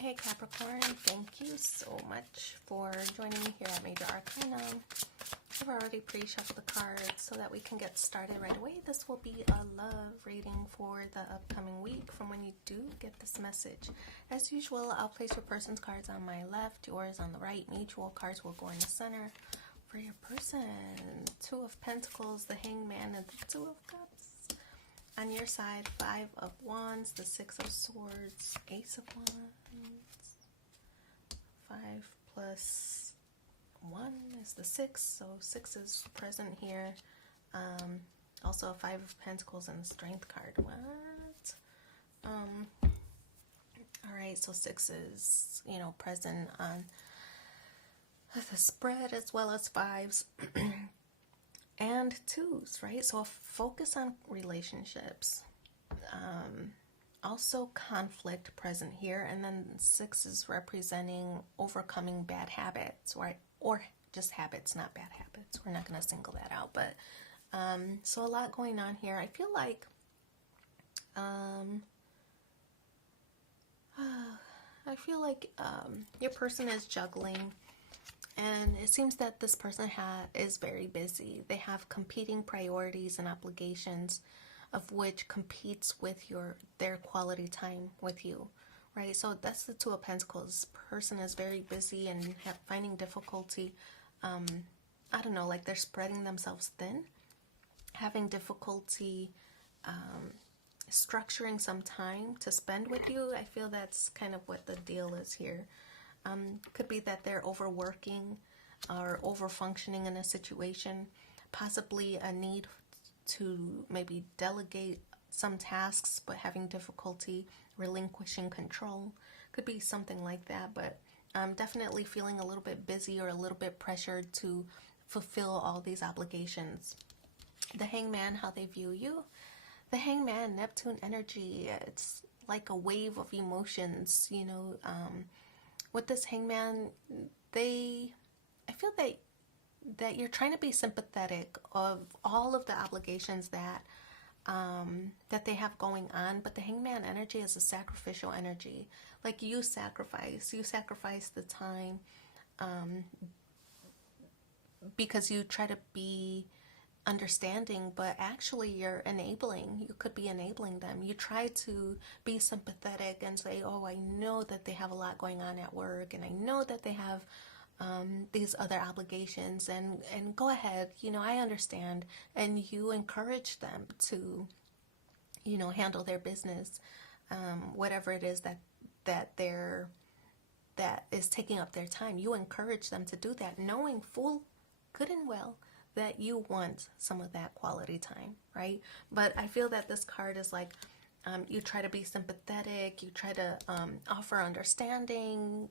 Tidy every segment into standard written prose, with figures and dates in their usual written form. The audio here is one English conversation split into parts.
Hey Capricorn, thank you so much for joining me here at Major Arcana. I've already pre-shuffled the cards so that we can get started right away. This will be a love reading for the upcoming week from when you do get this message. As usual, I'll place your person's cards on my left, yours on the right. Mutual cards will go in the center. For your person, Two of Pentacles, the Hangman, and the Two of Cups. On your side, Five of Wands, the Six of Swords, Ace of Wands. 5 plus 1 is the 6, so 6 is present here. Also a 5 of Pentacles and the Strength card. What? Alright, so 6 is, present on the spread as well as 5s. And 2s, right? So a focus on relationships. Also conflict present here. And then 6 is representing overcoming bad habits, right? Or just habits, not bad habits. We're not going to single that out. But so a lot going on here. I feel like your person is juggling. And it seems that this person is very busy. They have competing priorities and obligations, of which competes with their quality time with you, right? So that's the Two of Pentacles. Person is very busy and finding difficulty. I don't know, like they're spreading themselves thin, having difficulty structuring some time to spend with you. I feel that's kind of what the deal is here. Could be that they're overworking or over-functioning in a situation, possibly a need to maybe delegate some tasks, but having difficulty relinquishing control. Could be something like that, but definitely feeling a little bit busy or a little bit pressured to fulfill all these obligations. The Hangman, how they view you. The Hangman, Neptune energy, it's like a wave of emotions, with this Hangman, I feel that you're trying to be sympathetic of all of the obligations that they have going on, but the Hangman energy is a sacrificial energy. Like you sacrifice the time because you try to be understanding, but actually you're enabling. You could be enabling them. You try to be sympathetic and say, oh, I know that they have a lot going on at work, and I know that they have these other obligations, and go ahead, I understand. And you encourage them to handle their business, whatever it is that is taking up their time. You encourage them to do that, knowing full good and well that you want some of that quality time, right? But I feel that this card is like, you try to be sympathetic, you try to offer understanding,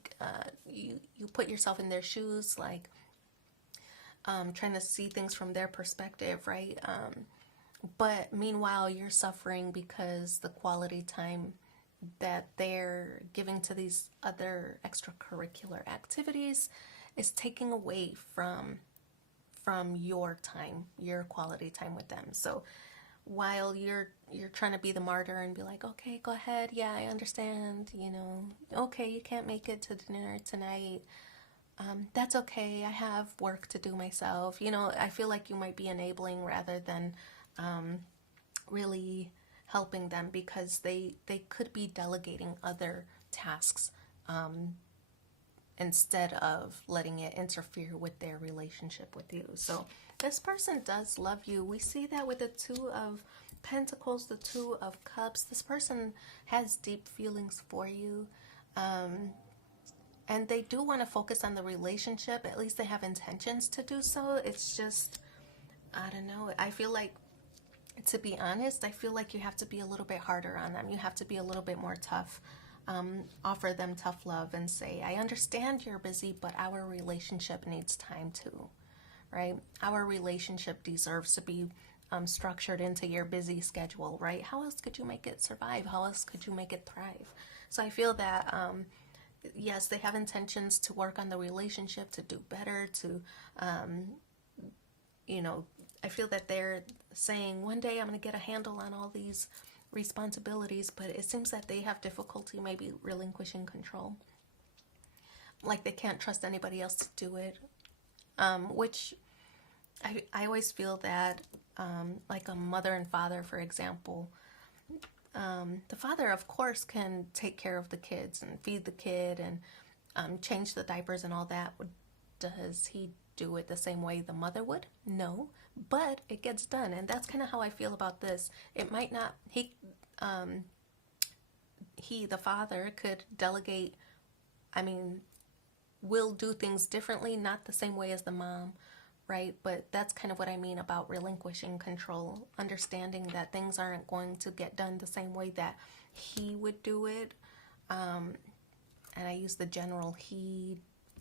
you put yourself in their shoes, like trying to see things from their perspective, right? But meanwhile, you're suffering because the quality time that they're giving to these other extracurricular activities is taking away from your time, your quality time with them. So while you're trying to be the martyr and be like, okay, go ahead, yeah, I understand, okay, you can't make it to dinner tonight, that's okay, I have work to do myself. I feel like you might be enabling rather than really helping them, because they could be delegating other tasks instead of letting it interfere with their relationship with you. So this person does love you. We see that with the Two of Pentacles, the Two of Cups. This person has deep feelings for you. And they do want to focus on the relationship. At least they have intentions to do so. It's just, I don't know. I feel like, to be honest, I feel like you have to be a little bit harder on them. You have to be a little bit more tough. Offer them tough love and say, I understand you're busy, but our relationship needs time too, right? Our relationship deserves to be structured into your busy schedule, right? How else could you make it survive? How else could you make it thrive? So I feel that, yes, they have intentions to work on the relationship, to do better, to, I feel that they're saying, one day I'm going to get a handle on all these responsibilities, but it seems that they have difficulty maybe relinquishing control. Like they can't trust anybody else to do it, which I always feel that, like a mother and father, for example, the father, of course, can take care of the kids and feed the kid and change the diapers and all that. Does he do it the same way the mother would? No, but it gets done, and that's kind of how I feel about this. It might not, the father, could delegate, I mean, will do things differently, not the same way as the mom, right? But that's kind of what I mean about relinquishing control, understanding that things aren't going to get done the same way that he would do it. And I use the general he,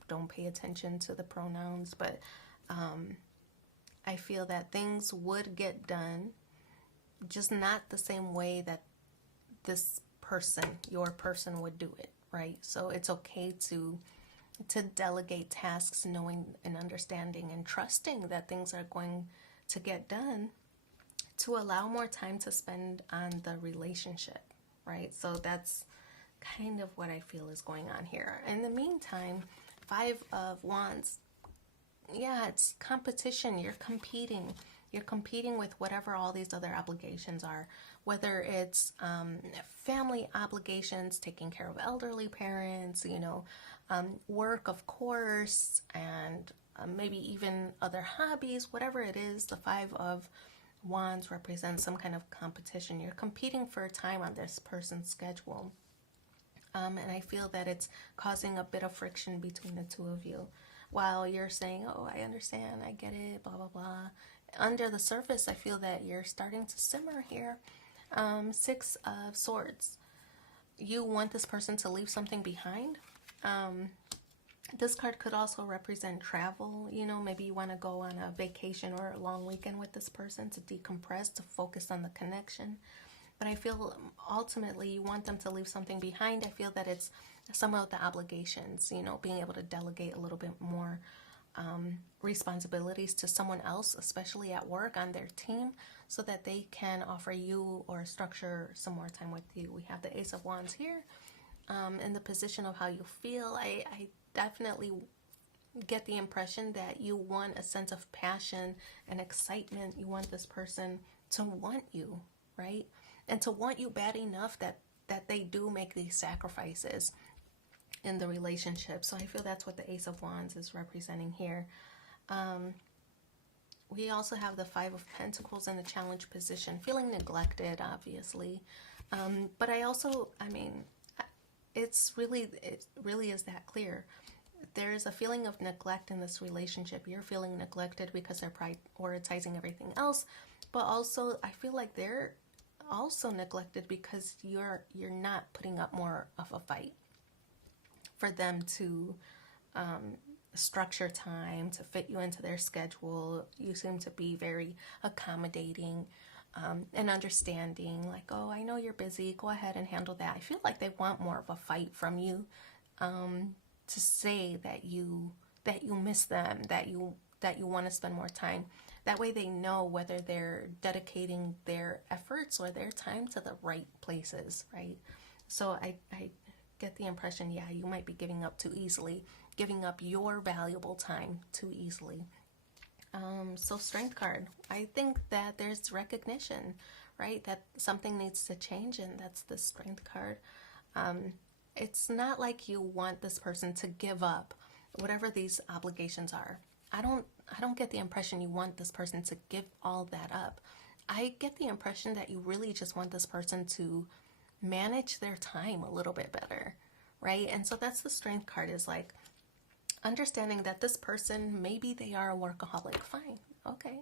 don't pay attention to the pronouns, but I feel that things would get done, just not the same way that this person, your person, would do it, right? So it's okay to delegate tasks, knowing and understanding and trusting that things are going to get done, to allow more time to spend on the relationship, right? So that's kind of what I feel is going on here. In the meantime, 5 of Wands, yeah, it's competition. You're competing. You're competing with whatever all these other obligations are, whether it's family obligations, taking care of elderly parents, work, of course, and maybe even other hobbies, whatever it is. The 5 of Wands represents some kind of competition. You're competing for time on this person's schedule. And I feel that it's causing a bit of friction between the two of you. While you're saying, oh, I understand, I get it, blah, blah, blah. Under the surface, I feel that you're starting to simmer here. 6 of Swords. You want this person to leave something behind. This card could also represent travel. Maybe you want to go on a vacation or a long weekend with this person to decompress, to focus on the connection. But I feel ultimately you want them to leave something behind. I feel that it's some of the obligations, being able to delegate a little bit more responsibilities to someone else, especially at work, on their team, so that they can offer you or structure some more time with you. We have the Ace of Wands here. In the position of how you feel, I definitely get the impression that you want a sense of passion and excitement. You want this person to want you, right? And to want you bad enough that they do make these sacrifices in the relationship. So I feel that's what the Ace of Wands is representing here. We also have the 5 of Pentacles in a challenge position, feeling neglected, obviously. But I also, it really is that clear. There's a feeling of neglect in this relationship. You're feeling neglected because they're prioritizing everything else. But also, I feel like they're also neglected because you're not putting up more of a fight for them to structure time, to fit you into their schedule. You seem to be very accommodating and understanding, like, oh, I know you're busy, go ahead and handle that. I feel like they want more of a fight from you, to say that you miss them, that you want to spend more time. That way they know whether they're dedicating their efforts or their time to the right places, right? So I get the impression, yeah, you might be giving up too easily, giving up your valuable time too easily. So Strength card, I think that there's recognition, right, that something needs to change, and that's the Strength card. It's not like you want this person to give up whatever these obligations are. I don't get the impression you want this person to give all that up. I get the impression that you really just want this person to manage their time a little bit better, right? And so that's the Strength card, is like understanding that this person, maybe they are a workaholic. Fine. Okay.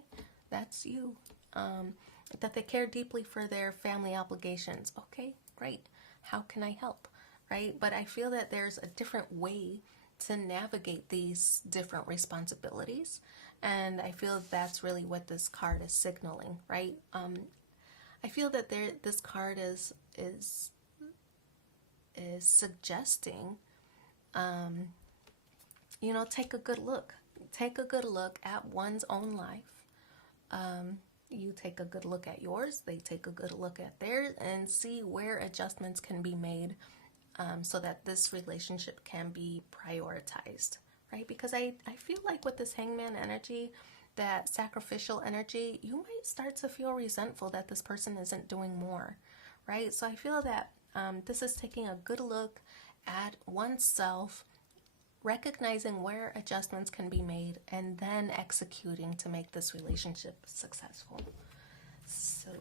That's you. That they care deeply for their family obligations. Okay, great. How can I help? Right? But I feel that there's a different way to navigate these different responsibilities, and I feel that's really what this card is signaling, right? I feel that this card is suggesting, take a good look at one's own life, You take a good look at yours, they take a good look at theirs, and see where adjustments can be made so that this relationship can be prioritized, right? Because I feel like with this hangman energy, that sacrificial energy, you might start to feel resentful that this person isn't doing more, right? So I feel that this is taking a good look at oneself, recognizing where adjustments can be made, and then executing to make this relationship successful. So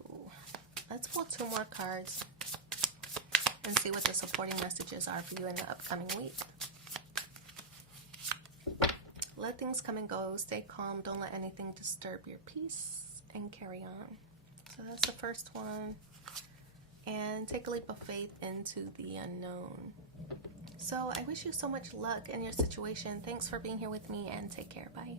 let's pull 2 more cards and see what the supporting messages are for you in the upcoming week. Let things come and go. Stay calm. Don't let anything disturb your peace, and carry on. So that's the first one. And take a leap of faith into the unknown. So I wish you so much luck in your situation. Thanks for being here with me, and take care. Bye.